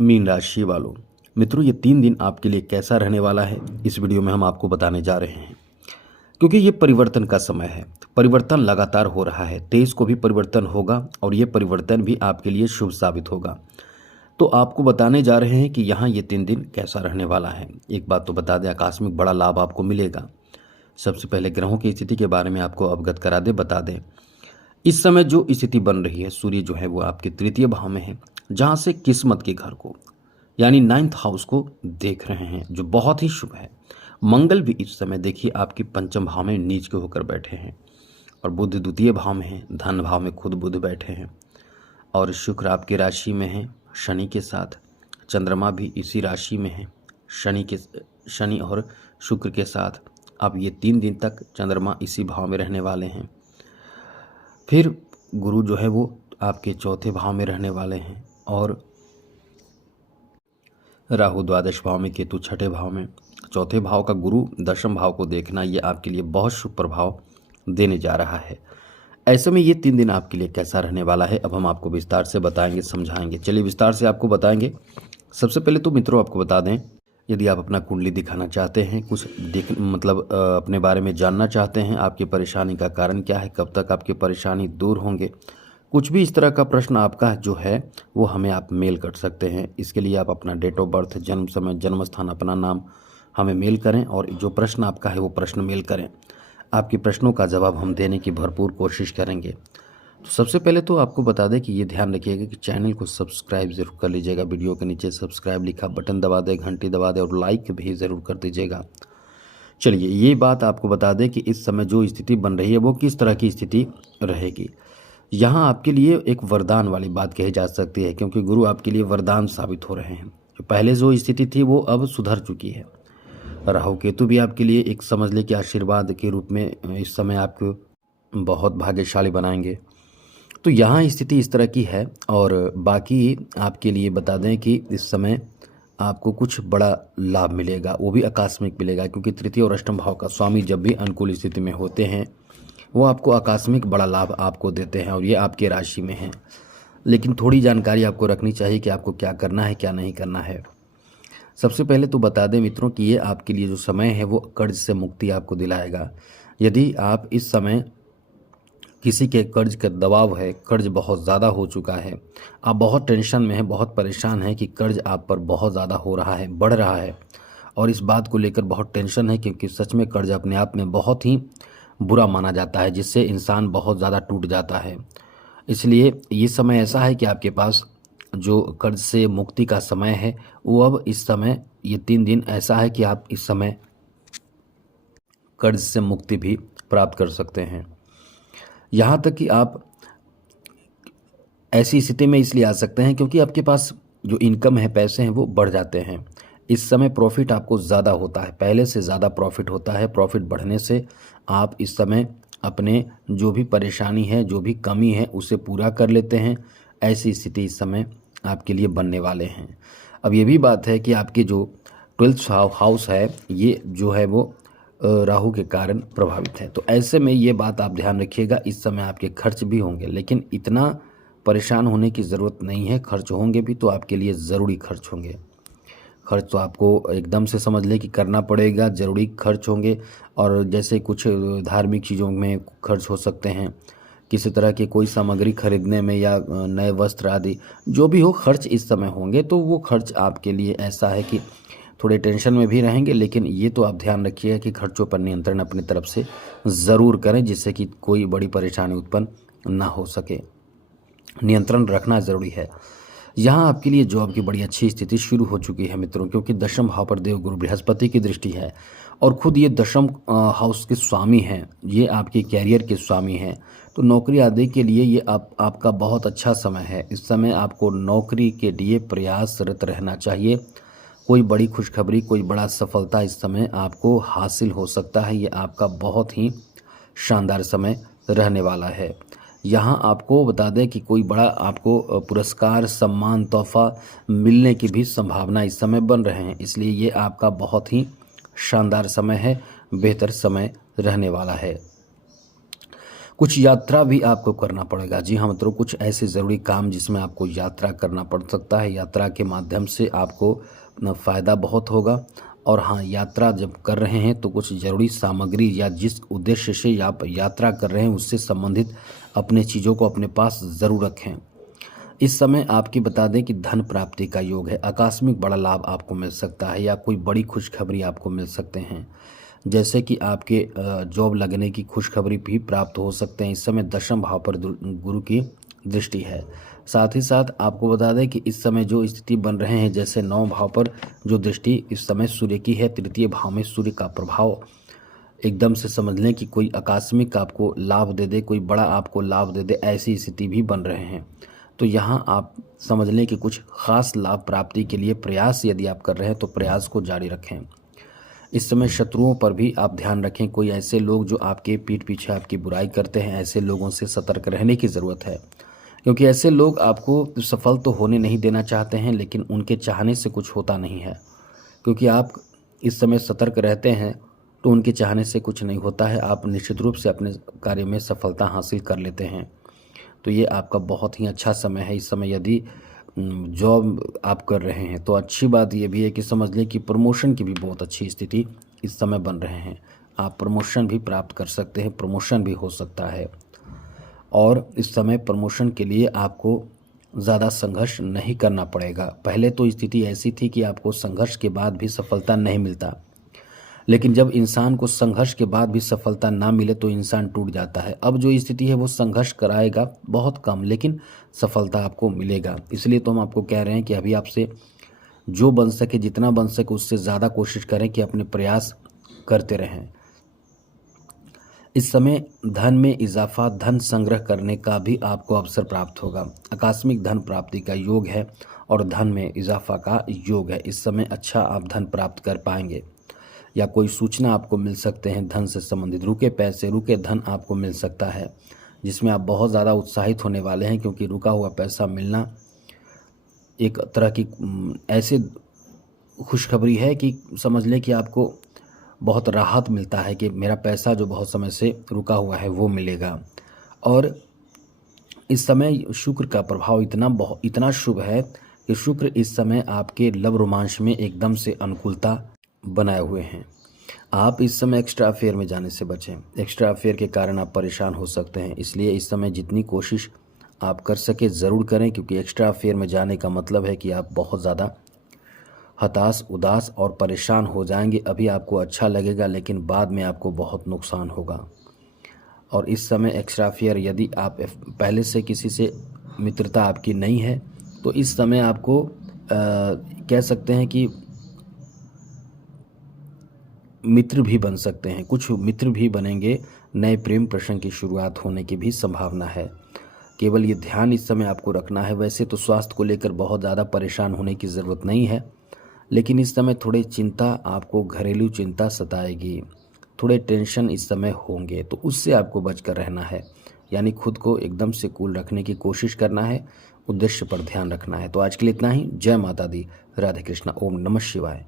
Mean राशि वालों, मित्रों ये 3 दिन आपके लिए कैसा रहने वाला है इस वीडियो में हम आपको बताने जा रहे हैं। क्योंकि ये परिवर्तन का समय है, परिवर्तन लगातार हो रहा है, देश को भी परिवर्तन होगा और ये परिवर्तन भी आपके लिए शुभ साबित होगा। तो आपको बताने जा रहे हैं कि यहाँ ये 3 दिन कैसा रहने वाला है। एक बात तो बता दें, आकस्मिक बड़ा लाभ आपको मिलेगा। सबसे पहले ग्रहों की स्थिति के बारे में आपको अवगत करा दें, बता दें इस समय जो स्थिति बन रही है, सूर्य जो है वो आपके तृतीय भाव में है, जहाँ से किस्मत के घर को यानी 9th हाउस को देख रहे हैं, जो बहुत ही शुभ है। मंगल भी इस समय देखिए आपके पंचम भाव में नीच के होकर बैठे हैं और बुध द्वितीय भाव में है, धन भाव में खुद बुध बैठे हैं और शुक्र आपकी राशि में है शनि के साथ। चंद्रमा भी इसी राशि में है शनि और शुक्र के साथ। अब ये 3 दिन तक चंद्रमा इसी भाव में रहने वाले हैं। फिर गुरु जो है वो आपके चौथे भाव में रहने वाले हैं और राहु द्वादश भाव में, केतु छठे भाव में। चौथे भाव का गुरु दशम भाव को देखना ये आपके लिए बहुत शुभ प्रभाव देने जा रहा है। ऐसे में ये 3 दिन आपके लिए कैसा रहने वाला है अब हम आपको विस्तार से बताएंगे, समझाएंगे। चलिए विस्तार से आपको बताएंगे। सबसे पहले तो मित्रों आपको बता दें, यदि आप अपना कुंडली दिखाना चाहते हैं, कुछ अपने बारे में जानना चाहते हैं, आपकी परेशानी का कारण क्या है, कब तक आपकी परेशानी दूर होंगे, कुछ भी इस तरह का प्रश्न आपका जो है वो हमें आप मेल कर सकते हैं। इसके लिए आप अपना डेट ऑफ बर्थ, जन्म समय, जन्म स्थान, अपना नाम हमें मेल करें और जो प्रश्न आपका है वो प्रश्न मेल करें। आपके प्रश्नों का जवाब हम देने की भरपूर कोशिश करेंगे। तो सबसे पहले तो आपको बता दें कि ये ध्यान रखिएगा कि चैनल को सब्सक्राइब ज़रूर कर लीजिएगा। वीडियो के नीचे सब्सक्राइब लिखा बटन दबा दें, घंटी दबा दें और लाइक भी ज़रूर कर दीजिएगा। चलिए ये बात आपको बता दें कि इस समय जो स्थिति बन रही है वो किस तरह की स्थिति रहेगी। यहाँ आपके लिए एक वरदान वाली बात कही जा सकती है, क्योंकि गुरु आपके लिए वरदान साबित हो रहे हैं। पहले जो स्थिति थी वो अब सुधर चुकी है। राहु केतु भी आपके लिए एक समझ ले कि आशीर्वाद के रूप में इस समय आपको बहुत भाग्यशाली बनाएंगे। तो यहाँ स्थिति इस तरह की है और बाकी आपके लिए बता दें कि इस समय आपको कुछ बड़ा लाभ मिलेगा, वो भी आकस्मिक मिलेगा, क्योंकि तृतीय और अष्टम भाव का स्वामी जब भी अनुकूल स्थिति में होते हैं वो आपको आकस्मिक बड़ा लाभ आपको देते हैं और ये आपके राशि में है। लेकिन थोड़ी जानकारी आपको रखनी चाहिए कि आपको क्या करना है, क्या नहीं करना है। सबसे पहले तो बता दें मित्रों कि ये आपके लिए जो समय है वो कर्ज से मुक्ति आपको दिलाएगा। यदि आप इस समय किसी के कर्ज का दबाव है, कर्ज बहुत ज़्यादा हो चुका है, आप बहुत टेंशन में हैं, बहुत परेशान हैं कि कर्ज आप पर बहुत ज़्यादा हो रहा है, बढ़ रहा है और इस बात को लेकर बहुत टेंशन है, क्योंकि सच में कर्ज अपने आप में बहुत ही बुरा माना जाता है, जिससे इंसान बहुत ज़्यादा टूट जाता है। इसलिए ये समय ऐसा है कि आपके पास जो कर्ज से मुक्ति का समय है वो अब इस समय ये 3 दिन ऐसा है कि आप इस समय कर्ज से मुक्ति भी प्राप्त कर सकते हैं। यहाँ तक कि आप ऐसी स्थिति में इसलिए आ सकते हैं क्योंकि आपके पास जो इनकम है, पैसे हैं, वो बढ़ जाते हैं। इस समय प्रॉफिट आपको ज़्यादा होता है, पहले से ज़्यादा प्रॉफिट होता है। प्रॉफिट बढ़ने से आप इस समय अपने जो भी परेशानी है, जो भी कमी है, उसे पूरा कर लेते हैं। ऐसी स्थिति इस समय आपके लिए बनने वाले हैं। अब ये भी बात है कि आपके जो 12th हाउस है ये जो है वो राहु के कारण प्रभावित है। तो ऐसे में ये बात आप ध्यान रखिएगा, इस समय आपके खर्च भी होंगे, लेकिन इतना परेशान होने की ज़रूरत नहीं है। खर्च होंगे भी तो आपके लिए ज़रूरी खर्च होंगे। खर्च तो आपको एकदम से समझ ले कि करना पड़ेगा, ज़रूरी खर्च होंगे। और जैसे कुछ धार्मिक चीज़ों में खर्च हो सकते हैं, किसी तरह की कोई सामग्री खरीदने में या नए वस्त्र आदि जो भी हो, खर्च इस समय होंगे। तो वो खर्च आपके लिए ऐसा है कि थोड़े टेंशन में भी रहेंगे, लेकिन ये तो आप ध्यान रखिएगा कि खर्चों पर नियंत्रण अपनी तरफ से ज़रूर करें, जिससे कि कोई बड़ी परेशानी उत्पन्न ना हो सके। नियंत्रण रखना ज़रूरी है। यहाँ आपके लिए जॉब की बड़ी अच्छी स्थिति शुरू हो चुकी है मित्रों, क्योंकि दशम भाव पर देवगुरु बृहस्पति की दृष्टि है और खुद ये दशम हाउस के स्वामी हैं, ये आपके कैरियर के स्वामी हैं। तो नौकरी आदि के लिए ये आपका बहुत अच्छा समय है। इस समय आपको नौकरी के लिए प्रयासरत रहना चाहिए। कोई बड़ी खुशखबरी, कोई बड़ा सफलता इस समय आपको हासिल हो सकता है। ये आपका बहुत ही शानदार समय रहने वाला है। यहाँ आपको बता दें कि कोई बड़ा आपको पुरस्कार, सम्मान, तोहफा मिलने की भी संभावना इस समय बन रहे हैं। इसलिए ये आपका बहुत ही शानदार समय है, बेहतर समय रहने वाला है। कुछ यात्रा भी आपको करना पड़ेगा। जी हाँ मित्रों, कुछ ऐसे ज़रूरी काम जिसमें आपको यात्रा करना पड़ सकता है। यात्रा के माध्यम से आपको न फ़ायदा बहुत होगा। और हाँ, यात्रा जब कर रहे हैं तो कुछ ज़रूरी सामग्री या जिस उद्देश्य से आप यात्रा कर रहे हैं उससे संबंधित अपने चीज़ों को अपने पास ज़रूर रखें। इस समय आपकी बता दें कि धन प्राप्ति का योग है। आकस्मिक बड़ा लाभ आपको मिल सकता है या कोई बड़ी खुशखबरी आपको मिल सकते हैं। जैसे कि आपके जॉब लगने की खुशखबरी भी प्राप्त हो सकते हैं। इस समय दशम भाव पर गुरु की दृष्टि है। साथ ही साथ आपको बता दें कि इस समय जो स्थिति बन रहे हैं, जैसे 9 भाव पर जो दृष्टि इस समय सूर्य की है, तृतीय भाव में सूर्य का प्रभाव एकदम से समझ लें कि कोई आकस्मिक आपको लाभ दे दे, कोई बड़ा आपको लाभ दे दे, ऐसी स्थिति भी बन रहे हैं। तो यहाँ आप समझ लें कि कुछ खास लाभ प्राप्ति के लिए प्रयास यदि आप कर रहे हैं तो प्रयास को जारी रखें। इस समय शत्रुओं पर भी आप ध्यान रखें। कोई ऐसे लोग जो आपके पीठ पीछे आपकी बुराई करते हैं, ऐसे लोगों से सतर्क रहने की ज़रूरत है, क्योंकि ऐसे लोग आपको सफल तो होने नहीं देना चाहते हैं, लेकिन उनके चाहने से कुछ होता नहीं है। क्योंकि आप इस समय सतर्क रहते हैं तो उनके चाहने से कुछ नहीं होता है। आप निश्चित रूप से अपने कार्य में सफलता हासिल कर लेते हैं। तो ये आपका बहुत ही अच्छा समय है। इस समय यदि जॉब आप कर रहे हैं तो अच्छी बात ये भी है कि समझ लें कि प्रमोशन की भी बहुत अच्छी स्थिति इस समय बन रहे हैं। आप प्रमोशन भी प्राप्त कर सकते हैं, प्रमोशन भी हो सकता है। और इस समय प्रमोशन के लिए आपको ज़्यादा संघर्ष नहीं करना पड़ेगा। पहले तो स्थिति ऐसी थी कि आपको संघर्ष के बाद भी सफलता नहीं मिलता, लेकिन जब इंसान को संघर्ष के बाद भी सफलता ना मिले तो इंसान टूट जाता है। अब जो स्थिति है वो संघर्ष कराएगा बहुत कम, लेकिन सफलता आपको मिलेगा। इसलिए तो हम आपको कह रहे हैं कि अभी आपसे जो बन सके, जितना बन सके उससे ज़्यादा कोशिश करें कि अपने प्रयास करते रहें। इस समय धन में इजाफा, धन संग्रह करने का भी आपको अवसर प्राप्त होगा। आकस्मिक धन प्राप्ति का योग है और धन में इजाफा का योग है। इस समय अच्छा आप धन प्राप्त कर पाएंगे या कोई सूचना आपको मिल सकते हैं धन से संबंधित। रुके पैसे, रुके धन आपको मिल सकता है, जिसमें आप बहुत ज़्यादा उत्साहित होने वाले हैं, क्योंकि रुका हुआ पैसा मिलना एक तरह की ऐसे खुशखबरी है कि समझ लें कि आपको बहुत राहत मिलता है कि मेरा पैसा जो बहुत समय से रुका हुआ है वो मिलेगा। और इस समय शुक्र का प्रभाव इतना शुभ है कि शुक्र इस समय आपके लव रोमांच में एकदम से अनुकूलता बनाए हुए हैं। आप इस समय एक्स्ट्रा अफेयर में जाने से बचें। एक्स्ट्रा अफेयर के कारण आप परेशान हो सकते हैं, इसलिए इस समय जितनी कोशिश आप कर सके ज़रूर करें, क्योंकि एक्स्ट्रा अफेयर में जाने का मतलब है कि आप बहुत ज़्यादा हताश, उदास और परेशान हो जाएंगे। अभी आपको अच्छा लगेगा, लेकिन बाद में आपको बहुत नुकसान होगा। और इस समय एक्स्ट्रा अफेयर यदि आप पहले से किसी से मित्रता आपकी नहीं है तो इस समय आपको कह सकते हैं कि मित्र भी बन सकते हैं, कुछ मित्र भी बनेंगे। नए प्रेम प्रसंग की शुरुआत होने की भी संभावना है। केवल ये ध्यान इस समय आपको रखना है। वैसे तो स्वास्थ्य को लेकर बहुत ज़्यादा परेशान होने की ज़रूरत नहीं है, लेकिन इस समय थोड़ी चिंता, आपको घरेलू चिंता सताएगी, थोड़े टेंशन इस समय होंगे, तो उससे आपको बचकर रहना है। यानी खुद को एकदम से कूल रखने की कोशिश करना है, उद्देश्य पर ध्यान रखना है। तो आज के लिए इतना ही। जय माता दी, राधे कृष्णा, ओम नमः शिवाय।